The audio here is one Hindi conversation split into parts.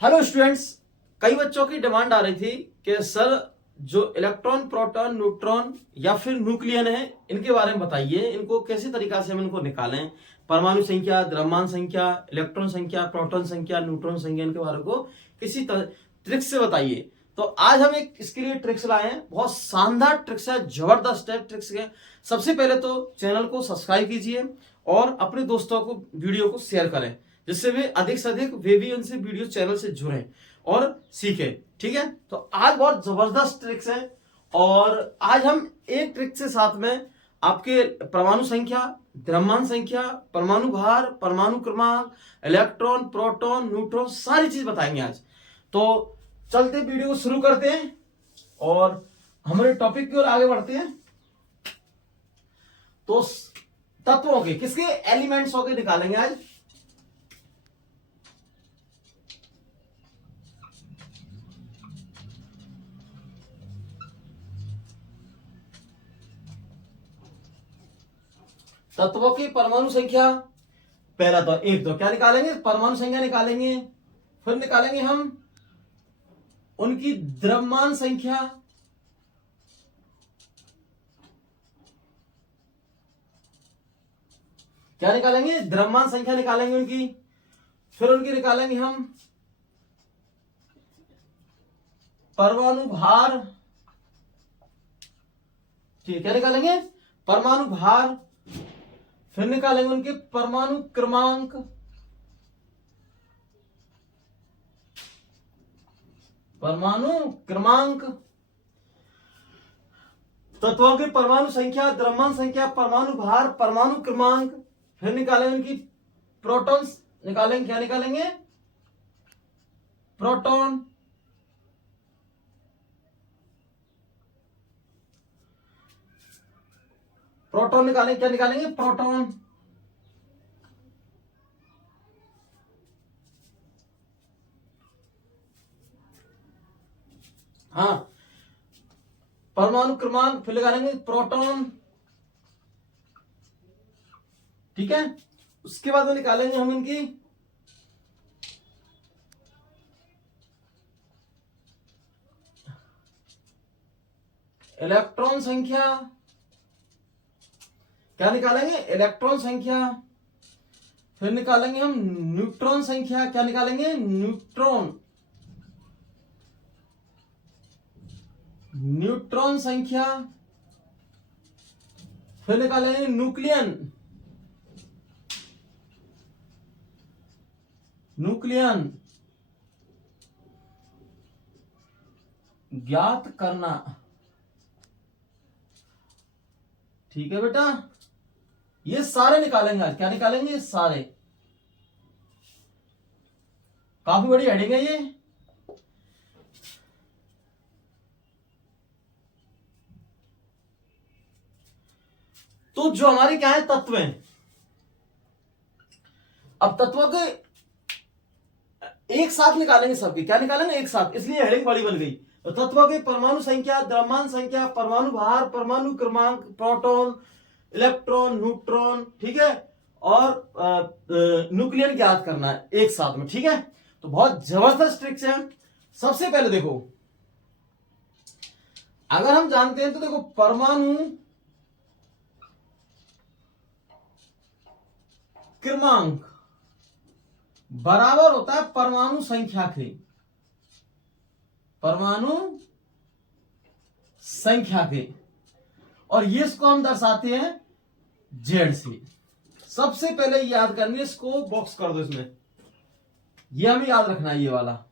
हेलो स्टूडेंट्स, कई बच्चों की डिमांड आ रही थी कि सर जो इलेक्ट्रॉन, प्रोटॉन, न्यूट्रॉन या फिर न्यूक्लियन है, इनके बारे में बताइए, इनको कैसे तरीका से हम इनको निकालें। परमाणु संख्या, द्रव्यमान संख्या, इलेक्ट्रॉन संख्या, प्रोटॉन संख्या, न्यूट्रॉन संख्या, इनके बारे को किसी ट्रिक से बताइए। तो आज हम एक इसके लिए ट्रिक्स लाए हैं, बहुत शानदार ट्रिक्स है, जबरदस्त है ट्रिक्स के। सबसे पहले तो चैनल को सब्सक्राइब कीजिए और अपने दोस्तों को वीडियो को शेयर करें, जिससे वे अधिक से अधिक वे भी उनसे वीडियो चैनल से जुड़ें और सीखें। ठीक है, तो आज बहुत जबरदस्त ट्रिक्स है और आज हम एक ट्रिक से साथ में आपके परमाणु संख्या, द्रव्यमान संख्या, परमाणु भार, परमाणु क्रमांक, इलेक्ट्रॉन, प्रोटॉन, न्यूट्रॉन, सारी चीज बताएंगे आज। तो चलते वीडियो को शुरू करते हैं और हमारे टॉपिक की ओर आगे बढ़ते हैं। तो तत्वों के, किसके, एलिमेंट्स के निकालेंगे आज। तत्वों की परमाणु संख्या, पहला तो एक, तो क्या निकालेंगे, परमाणु संख्या निकालेंगे, फिर निकालेंगे हम उनकी द्रव्यमान संख्या, क्या निकालेंगे, द्रव्यमान संख्या निकालेंगे उनकी, फिर उनकी निकालेंगे हम परमाणु भार। ठीक, क्या निकालेंगे, परमाणु भार, फिर निकालेंगे उनके परमाणु क्रमांक, परमाणु क्रमांक, तत्वों की परमाणु संख्या, द्रव्यमान संख्या, परमाणु भार, परमाणु क्रमांक, फिर निकालेंगे उनकी प्रोटॉन्स, निकालेंगे, क्या निकालेंगे, प्रोटॉन, प्रोटॉन निकालेंगे, क्या निकालेंगे, प्रोटॉन। हाँ, परमाणु क्रमांक, फिर निकालेंगे प्रोटॉन। ठीक है, उसके बाद में निकालेंगे हम इनकी इलेक्ट्रॉन संख्या, क्या निकालेंगे, इलेक्ट्रॉन संख्या, फिर निकालेंगे हम न्यूट्रॉन संख्या, क्या निकालेंगे, न्यूट्रॉन, न्यूट्रॉन संख्या, फिर निकालेंगे न्यूक्लियन, न्यूक्लियन ज्ञात करना। ठीक है बेटा, ये सारे निकालेंगे आज, क्या निकालेंगे, ये सारे, काफी बड़ी हेडिंग है ये। तो जो हमारे क्या है, तत्व हैं, अब तत्वों के एक साथ निकालेंगे, सबके क्या निकालेंगे, एक साथ, इसलिए हेडिंग बड़ी बन गई। तो तत्वों की परमाणु संख्या, द्रव्यमान संख्या, परमाणु भार, परमाणु क्रमांक, प्रोटॉन, इलेक्ट्रॉन, न्यूट्रॉन, ठीक है, और न्यूक्लियन ज्ञात करना है एक साथ में। ठीक है, तो बहुत जबरदस्त ट्रिक्स है। सबसे पहले देखो, अगर हम जानते हैं तो देखो, परमाणु क्रमांक बराबर होता है परमाणु संख्या के, परमाणु संख्या के, और ये इसको हम दर्शाते हैं जेड से। सबसे पहले याद करनी है, इसको बॉक्स कर दो इसमें, ये हमें याद रखना है, ये वाला।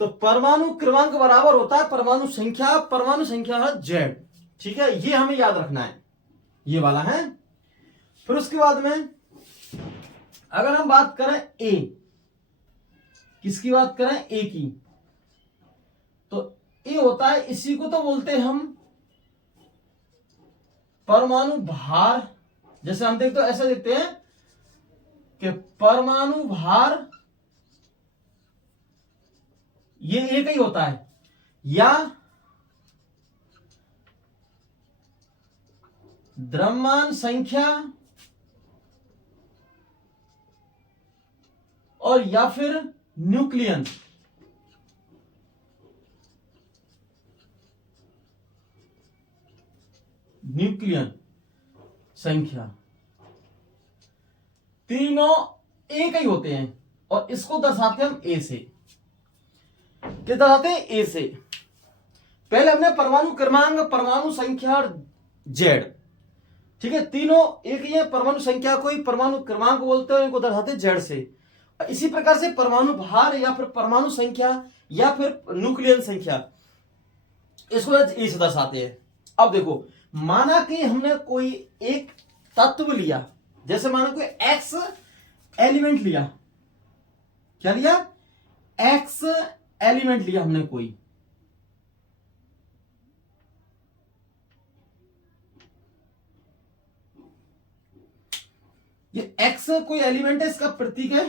तो परमाणु क्रमांक बराबर होता है परमाणु संख्या है जेड। ठीक है, ये हमें याद रखना है, ये वाला है। फिर उसके बाद में अगर हम बात करें ए, किसकी बात करें, ए की, तो ए होता है, इसी को तो बोलते हैं हम परमाणु भार। जैसे हम देखते ऐसे देखते हैं कि परमाणु भार ये एक ही होता है, या द्रव्यमान संख्या और या फिर न्यूक्लियन संख्या, तीनों एक ही होते हैं और इसको दर्शाते हैं हम ए से। क्या दर्शाते हैं? ए से। पहले हमने परमाणु क्रमांक, परमाणु संख्या और जेड, ठीक है, तीनों एक ही है। परमाणु संख्या को ही परमाणु क्रमांक बोलते हैं, इनको दर्शाते हैं जेड से। इसी प्रकार से परमाणु भार या फिर परमाणु संख्या या फिर न्यूक्लियन संख्या, इसको ए से दर्शाते हैं। अब देखो, माना कि हमने कोई एक तत्व लिया, जैसे माना कोई एक्स एलिमेंट लिया। क्या लिया? एक्स एलिमेंट लिया हमने कोई। ये एक्स कोई एलिमेंट है, इसका प्रतीक है,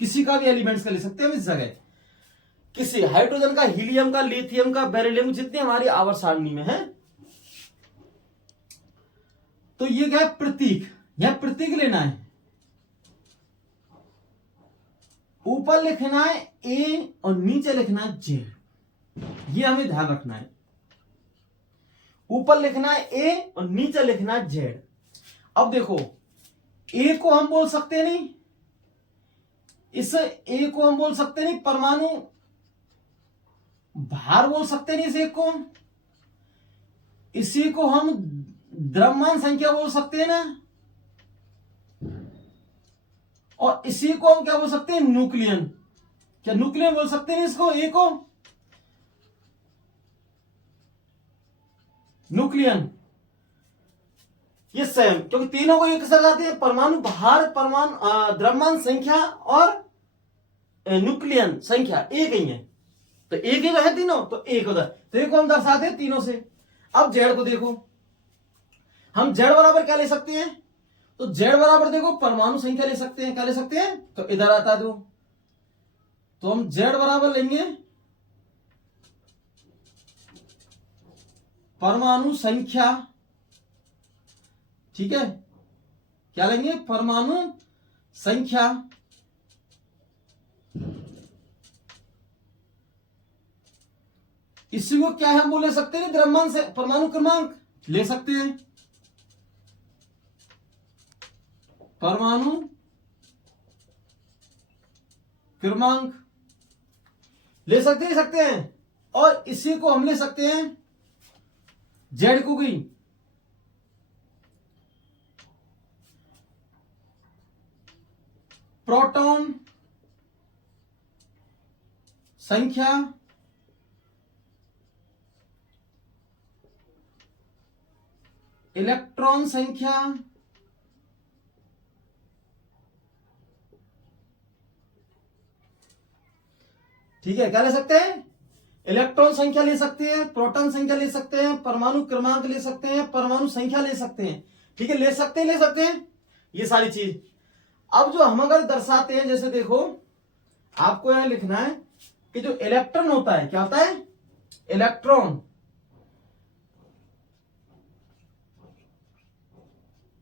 किसी का भी एलिमेंट्स का ले सकते हैं हम इस जगह, किसी हाइड्रोजन का, हीलियम का, लिथियम का, बेरिलियम, जितने हमारी आवर्त सारणी में है। तो ये क्या है? प्रतीक। यह प्रतीक लेना है, ऊपर लिखना है ए और नीचे लिखना है जेड। ये हमें ध्यान रखना है, ऊपर लिखना है ए और नीचे लिखना है जेड। अब देखो, ए को हम बोल सकते नहीं, इस ए को हम बोल सकते नहीं परमाणु भार बोल सकते नहीं, इस एक को, इसी को हम द्रव्यमान संख्या बोल सकते हैं ना, और इसी को हम क्या बोल सकते हैं? न्यूक्लियन। क्या न्यूक्लियन बोल सकते हैं इसको? ए को न्यूक्लियन। ये सेम, क्योंकि तीनों को एक साथ आते हैं, परमाणु भार, परमाणु द्रव्यमान संख्या और न्यूक्लियन संख्या एक ही है, तो एक ही है तीनों, तो एक उधर, तो एक को हम दर्शाते हैं तीनों से। अब जेड को देखो, हम जेड बराबर क्या ले सकते हैं? तो जेड बराबर देखो परमाणु संख्या ले सकते हैं। क्या ले सकते हैं? तो इधर आता है तो हम जेड बराबर लेंगे परमाणु संख्या, ठीक है, क्या लेंगे? परमाणु संख्या इसी को क्या है हम बोले सकते हैं? द्रव्यमान से परमाणु क्रमांक ले सकते हैं, परमाणु क्रमांक ले सकते हैं, और इसी को हम ले सकते हैं जेड को भी प्रोटॉन संख्या, इलेक्ट्रॉन संख्या, ठीक है, क्या ले सकते हैं? इलेक्ट्रॉन संख्या ले सकते हैं, प्रोटॉन संख्या ले सकते हैं, परमाणु क्रमांक ले सकते हैं, परमाणु संख्या ले सकते हैं, ठीक है, ले सकते हैं ये सारी चीज। अब जो हम अगर दर्शाते हैं, जैसे देखो, आपको यहां लिखना है कि जो इलेक्ट्रॉन होता है, क्या होता है? इलेक्ट्रॉन,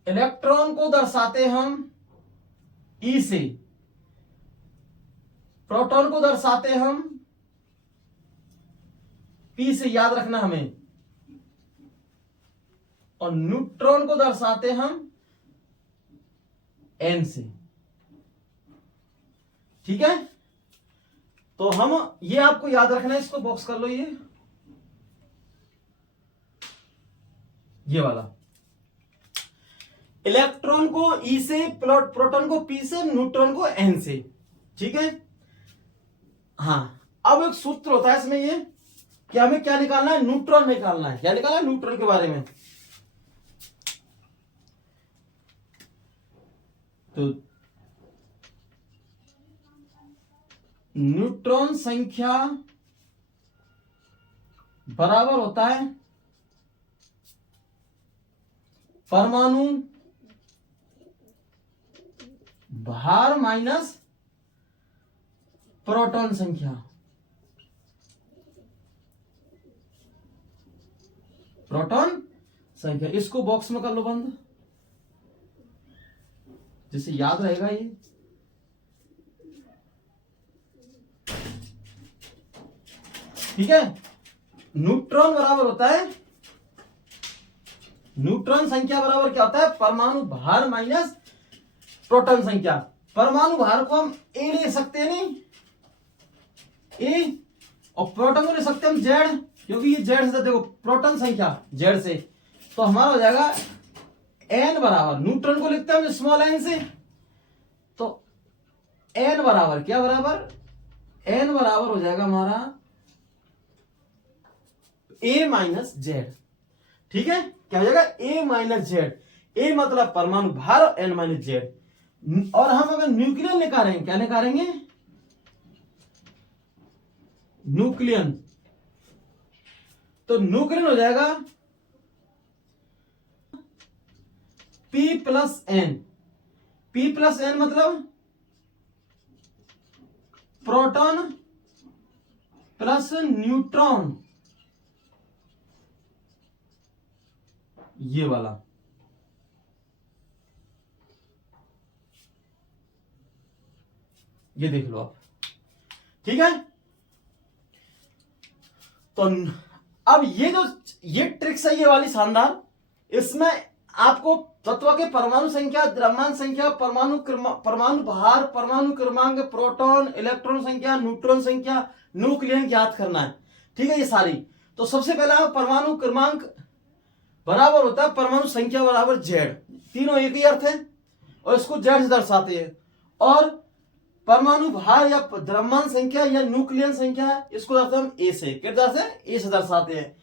इलेक्ट्रॉन को दर्शाते हम ई से, प्रोटॉन को दर्शाते हम पी से, याद रखना हमें, और न्यूट्रॉन को दर्शाते हम एन से, ठीक है। तो हम ये आपको याद रखना है, इसको बॉक्स कर लो, ये वाला, इलेक्ट्रॉन को ई से, प्रोटॉन को पी से, न्यूट्रॉन को एन से, ठीक है। हाँ, अब एक सूत्र होता है इसमें ये कि हमें क्या निकालना है? न्यूट्रॉन निकालना है। क्या निकालना है? न्यूट्रॉन के बारे में। तो न्यूट्रॉन संख्या बराबर होता है परमाणु भार माइनस प्रोटॉन संख्या। प्रोटॉन संख्या। इसको बॉक्स में कर लो बंद, जिससे याद रहेगा ये। ठीक है, न्यूट्रॉन बराबर होता है, न्यूट्रॉन संख्या बराबर क्या होता है, परमाणु भार माइनस प्रोटॉन संख्या। परमाणु भार को हम ए ले सकते हैं, नहीं ए, और प्रोटॉन को ले सकते हैं हम जेड, क्योंकि ये जेड से, देखो प्रोटॉन संख्या जेड से, तो हमारा हो जाएगा एन बराबर, न्यूट्रॉन को लिखते हैं हम स्मॉल एन से, तो एन बराबर क्या बराबर, एन बराबर हो जाएगा हमारा ए माइनस जेड। ठीक है, क्या हो जाएगा, ए माइनस जेड। ए मतलब परमाणु भार और एन माइनस जेड। और हम अगर न्यूक्लियन निकालेंगे, क्या निकालेंगे, न्यूक्लियन, तो न्यूक्लियन हो जाएगा P plus N. P plus N मतलब प्रोटॉन प्लस न्यूट्रॉन, ये वाला। ये देख लो आप। ठीक है, तो अब ये ट्रिक्स है, ये वाली शानदार। इसमें आपको तत्व के परमाणु संख्या, द्रव्यमान संख्या, परमाणु भार, परमाणु क्रमांक, प्रोटॉन, इलेक्ट्रॉन संख्या, न्यूट्रॉन संख्या, न्यूक्लियन ज्ञात करना है। ठीक है, ये सारी। तो सबसे पहला परमाणु क्रमांक बराबर होता है परमाणु संख्या बराबर जेड, तीनों एक ही अर्थ है, और इसको जेड से दर्शाते हैं। और परमाणु भार या द्रव्यमान संख्या या न्यूक्लियन संख्या, इसको दर्शाते हम ए से, ए से दर्शाते हैं।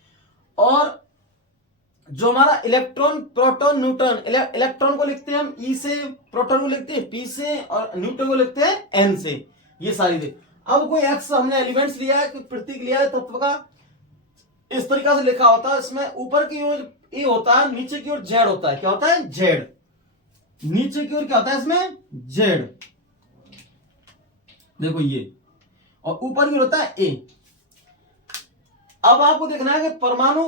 और जो हमारा इलेक्ट्रॉन, प्रोटॉन, न्यूट्रॉन, इलेक्ट्रॉन को लिखते हैं हम ई से, प्रोटॉन को लिखते हैं पी से, और न्यूट्रॉन को लिखते हैं एन से। ये सारी थे। अब कोई एक्स हमने एलिमेंट्स लिया है, प्रतीक लिया है तत्व का, इस तरीका से लिखा होता है। इसमें ऊपर की ओर ए होता है, नीचे की ओर जेड होता है। क्या होता है, जेड। नीचे की ओर क्या होता है इसमें, जेड, देखो ये, और ऊपर की ओर होता है ए। अब आपको देखना है कि परमाणु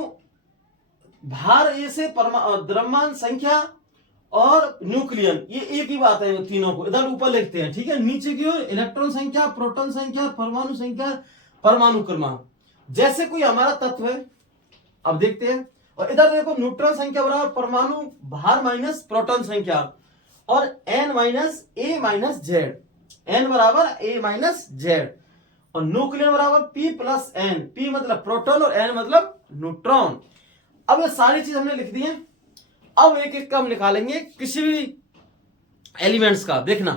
भार ए से द्रव्यमान संख्या और न्यूक्लियन, ये एक ही बात है, तीनों को इधर ऊपर लिखते हैं। ठीक है, नीचे की ओर इलेक्ट्रॉन संख्या, प्रोटॉन संख्या, परमाणु संख्या, परमाणु क्रमांक। जैसे कोई हमारा तत्व है, अब देखते हैं, और इधर देखो न्यूट्रॉन संख्या बराबर परमाणु भार माइनस प्रोटॉन संख्या, और एन माइनस ए माइनस जेड, एन बराबर ए माइनस जेड, और न्यूक्लियन बराबर पी प्लस एन, पी मतलब प्रोटॉन और एन मतलब न्यूट्रॉन। अब ये सारी चीज हमने लिख दी है। अब एक एक का हम निकालेंगे किसी भी एलिमेंट्स का, देखना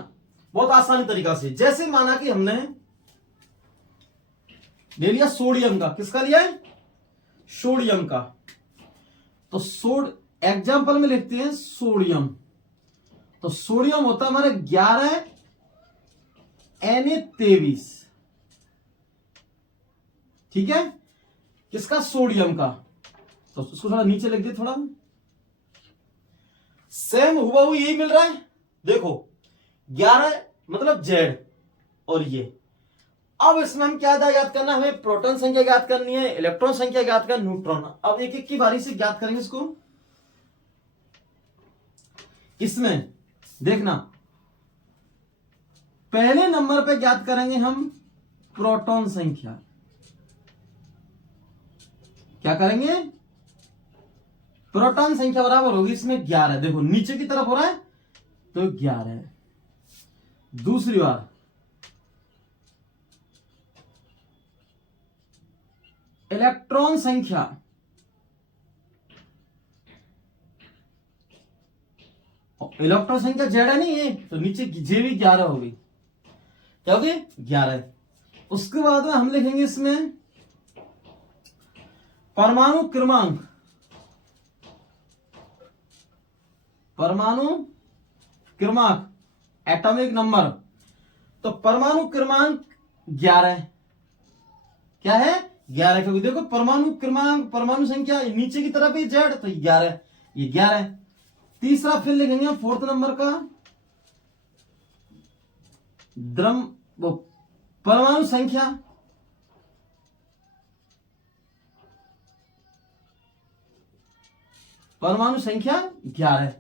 बहुत आसानी तरीका से। जैसे माना कि हमने ले लिया सोडियम का, किसका लिया है, सोडियम का, तो एग्जाम्पल में लिखते हैं सोडियम। तो सोडियम होता है हमारे 11 Na23। ठीक है, किसका, सोडियम का। तो उसको थोड़ा नीचे लिख दे, थोड़ा सेम हुबहू यही मिल रहा है। देखो 11 मतलब जेड, और ये। अब इसमें हम क्या याद करना है, हमें प्रोटॉन संख्या ज्ञात करनी है, इलेक्ट्रॉन संख्या ज्ञात करना, न्यूट्रॉन। अब एक एक की बारी से ज्ञात करेंगे इसको। इसमें देखना, पहले नंबर पे ज्ञात करेंगे हम प्रोटॉन संख्या। क्या करेंगे, प्रोटॉन संख्या बराबर होगी इसमें 11। देखो नीचे की तरफ हो रहा है तो 11। दूसरी बार इलेक्ट्रॉन संख्या, इलेक्ट्रॉन संख्या जेड है नहीं ये, तो नीचे जे भी 11 होगी। क्या होगी, 11। उसके बाद में हम लिखेंगे इसमें परमाणु क्रमांक, परमाणु क्रमांक एटॉमिक नंबर। तो परमाणु क्रमांक 11, क्या है, 11। क्योंकि देखो परमाणु क्रमांक, परमाणु संख्या नीचे की तरफ ही जेड, तो 11, ये 11। तीसरा फिर लिखेंगे फोर्थ नंबर का परमाणु संख्या, परमाणु संख्या 11।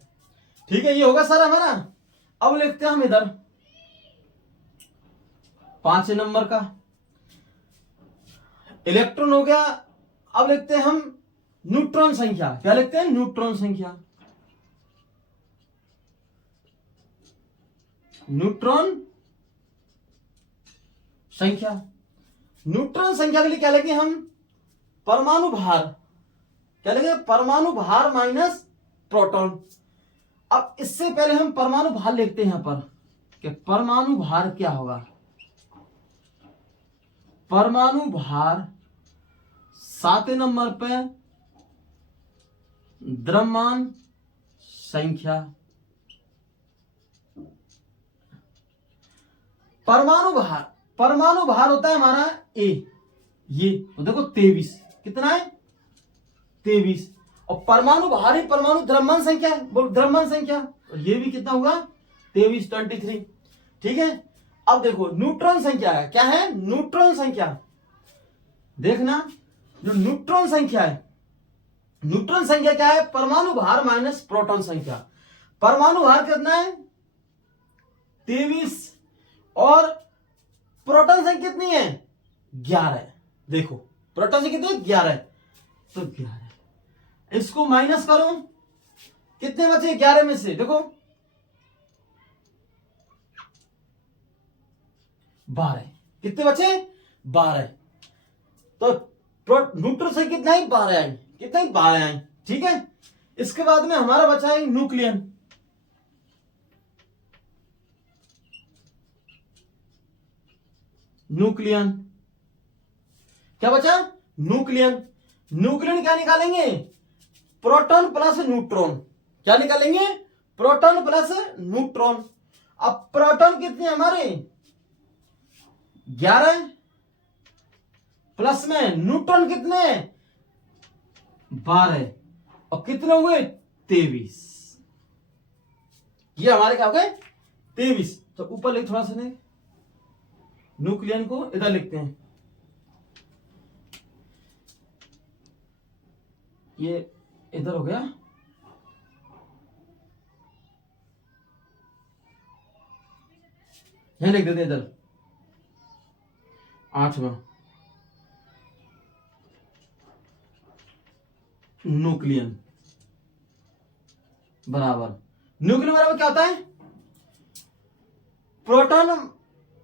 ठीक है, ये होगा सर हमारा। अब लिखते हैं हम इधर 5 नंबर का इलेक्ट्रॉन हो गया। अब लिखते हैं हम न्यूट्रॉन संख्या। क्या लिखते हैं? न्यूट्रॉन संख्या। न्यूट्रॉन संख्या। न्यूट्रॉन संख्या के लिए क्या लिखेंगे हम? परमाणु भार। क्या लिखेंगे? परमाणु भार माइनस प्रोटॉन। अब इससे पहले हम परमाणु भार लिखते हैं यहां पर कि परमाणु भार क्या होगा। परमाणु भार 7 नंबर पे द्रव्यमान संख्या। परमाणु भार, परमाणु भार होता है हमारा ए, ये तो देखो 23। कितना है? 23। और परमाणु भार ही परमाणु द्रव्यमान संख्या है। बोल द्रव्यमान संख्या, और ये भी कितना होगा? 23, 23। ठीक है। अब देखो न्यूट्रॉन संख्या है। क्या है? न्यूट्रॉन संख्या। देखना, जो न्यूट्रॉन संख्या है, न्यूट्रॉन संख्या क्या है? परमाणु भार माइनस प्रोटॉन संख्या। परमाणु भार कितना है? 23। और प्रोटॉन संख्या कितनी है? 11। देखो प्रोटॉन संख्या कितनी है? 11। तो 11 इसको माइनस करो, कितने बचे 11 में से? देखो 12। कितने बचे? 12। तो न्यूट्रॉन संख्या कितना है? 12 आई। कितना? 12 आई। ठीक है। इसके बाद में हमारा बचा है न्यूक्लियन। न्यूक्लियन क्या बचा? न्यूक्लियन। न्यूक्लियन क्या निकालेंगे? Proton plus neutron. क्या निकालेंगे? Proton plus neutron. अब प्रोटॉन कितने हमारे? 11 प्लस में न्यूट्रॉन कितने? 12। और कितने हुए? 23। ये हमारे क्या हो गए? 23। तो ऊपर लिख थोड़ा सा नहीं, न्यूक्लियन को इधर लिखते हैं। ये इधर हो गया। यहां लिख देते हैं इधर 8वां न्यूक्लियन बराबर। न्यूक्लियन बराबर क्या होता है? Proton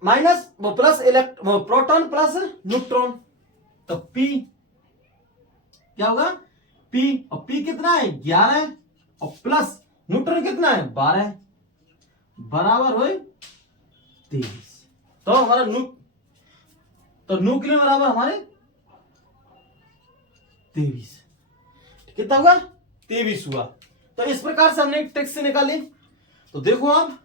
minus plus proton plus neutron. तो पी क्या होगा? पी। और पी कितना है? 11। और प्लस न्यूट्रॉन कितना है? 12 बराबर हुए 23। तो हमारा न्यूक्लियन बराबर हमारे 23। कितना हुआ? 23 हुआ। तो इस प्रकार से हमने एक ट्रिक से निकाली। तो देखो आप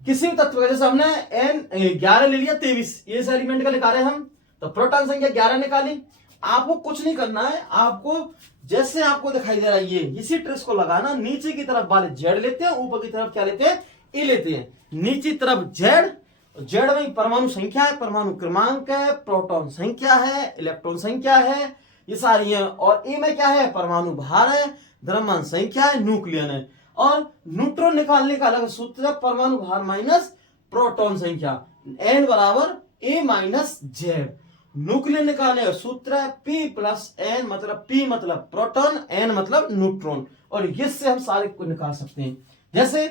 किसी भी तत्व का, जैसे हमने N11 ले लिया, 23 ये इस एलिमेंट का निकाल रहे हैं हम, तो प्रोटॉन संख्या 11 निकाली। आपको कुछ नहीं करना है, आपको जैसे आपको दिखाई दे रहा है ये इसी ट्रिक्स को लगाना। नीचे की तरफ वाले जेड लेते हैं, ऊपर की तरफ क्या लेते हैं? ए लेते हैं। नीचे तरफ जेड, जेड में परमाणु संख्या है, परमाणु क्रमांक है, प्रोटॉन संख्या है, इलेक्ट्रॉन संख्या है, ये सारी है। और ए में क्या है? परमाणु भार है, द्रव्यमान संख्या है, न्यूक्लियन है। और न्यूट्रॉन निकालने का अलग सूत्र है, परमाणु भार माइनस प्रोटॉन संख्या। एन बराबर ए माइनस जेड। न्यूक्लियन निकालने का सूत्र है पी प्लस एन, मतलब पी मतलब प्रोटॉन, एन मतलब न्यूट्रॉन। और इससे हम सारे को निकाल सकते हैं। जैसे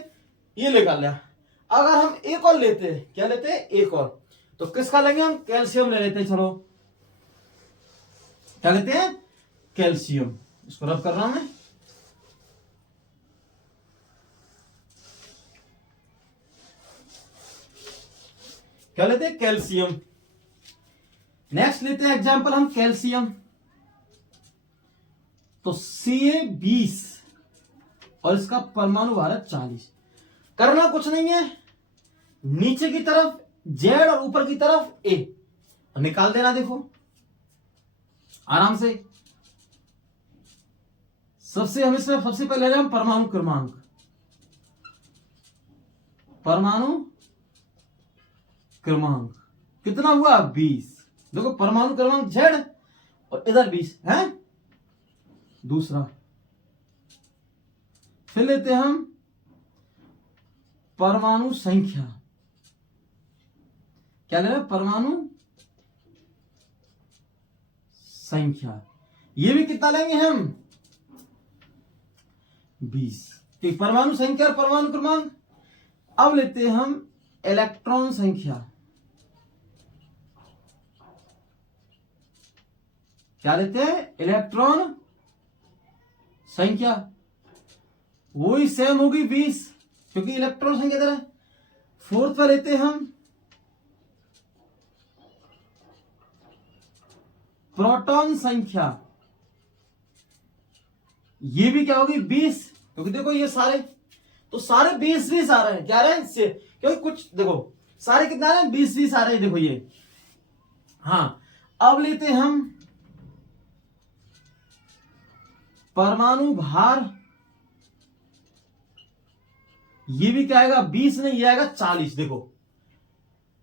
ये निकाल लिया। अगर हम एक और लेते हैं, क्या लेते हैं? एक और, तो किसका लेंगे हम? कैल्शियम ले लेते हैं। चलो क्या लेते हैं? कैल्शियम। इसको रब कर रहा हूं मैं। क्या लेते हैं? कैल्शियम। नेक्स्ट लेते हैं एग्जांपल हम कैल्शियम। तो Ca20 और इसका परमाणु भार 40। करना कुछ नहीं है, नीचे की तरफ जेड और ऊपर की तरफ ए निकाल देना। देखो आराम से। हम इसमें सबसे पहले ले रहे हैं परमाणु क्रमांक। परमाणु क्रमांक कितना हुआ? 20। देखो परमाणु क्रमांक जेड और इधर 20 है। दूसरा फिर लेते हैं हम परमाणु संख्या। क्या ले रहे हैं? परमाणु संख्या। ये भी कितना लेंगे हम? 20। ठीक, परमाणु संख्या और परमाणु क्रमांक। अब लेते हैं हम इलेक्ट्रॉन संख्या। क्या लेते हैं? इलेक्ट्रॉन संख्या। वही सेम होगी 20, क्योंकि इलेक्ट्रॉन संख्या इधर है। फोर्थ पर लेते हैं हम प्रोटॉन संख्या। ये भी क्या होगी? 20, क्योंकि देखो ये सारे तो सारे 20-20 आ रहे हैं। क्या रहे हैं इससे? क्योंकि कुछ देखो सारे कितना आ रहे हैं? 20-20 आ रहे हैं। देखो ये, हाँ। अब लेते हैं हम परमाणु भार। ये भी क्या आएगा? 20 नहीं, ये आएगा 40। देखो,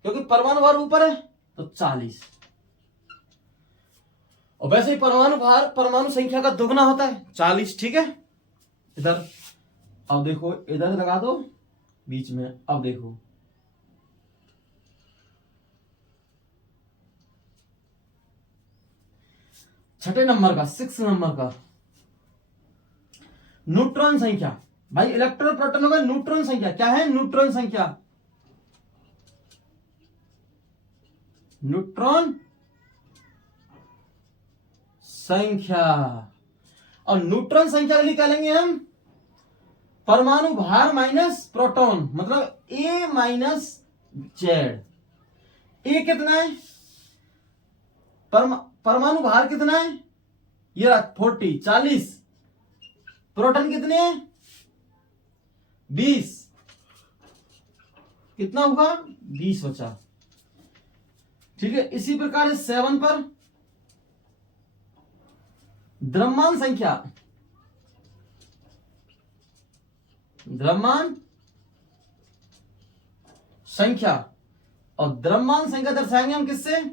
क्योंकि परमाणु भार ऊपर है तो 40। और वैसे ही परमाणु भार परमाणु संख्या का दुगना होता है, 40। ठीक है, इधर अब देखो, इधर लगा दो बीच में। अब देखो, छठे नंबर का, 6 नंबर का न्यूट्रॉन संख्या। भाई इलेक्ट्रॉन प्रोटॉन होगा, न्यूट्रॉन संख्या क्या है? न्यूट्रॉन संख्या। न्यूट्रॉन संख्या। और न्यूट्रॉन संख्या के लिए क्या लेंगे हम? परमाणु भार माइनस प्रोटॉन, मतलब ए माइनस जेड। ए कितना है? परमाणु भार कितना है? ये 40, 40। प्रोटॉन कितने हैं? 20। कितना होगा? 20 बचा। ठीक है, इसी प्रकार 7 पर द्रव्यमान संख्या। द्रव्यमान संख्या, और द्रव्यमान संख्या दर्शाएंगे हम किससे?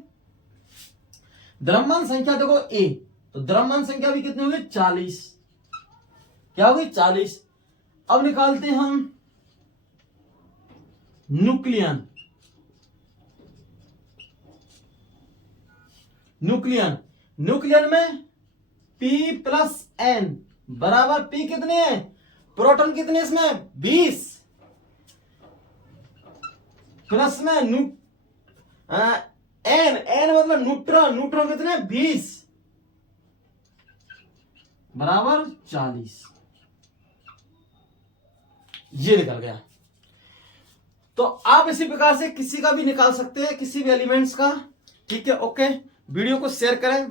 द्रव्यमान संख्या देखो ए, तो द्रव्यमान संख्या भी कितनी होगी? 40। क्या होगी? 40। अब निकालते हैं हम न्यूक्लियन। न्यूक्लियन, न्यूक्लियन में P प्लस N बराबर P कितने हैं? प्रोटॉन कितने इसमें? 20। प्लस में N मतलब न्यूट्रॉन, न्यूट्रॉन कितने? 20 बराबर 40। ये निकल गया। तो आप इसी प्रकार से किसी का भी निकाल सकते हैं, किसी भी एलिमेंट्स का। ठीक है, ओके। वीडियो को शेयर करें।